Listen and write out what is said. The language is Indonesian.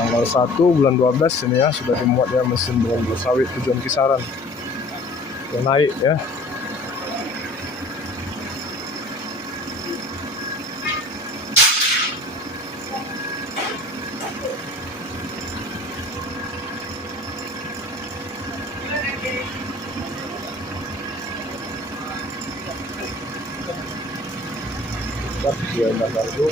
tanggal 1 bulan 12 ini ya, sudah dimuat ya mesin bonggo sawit tujuan kisaran. Udah naik ya. Dia bakar dulu.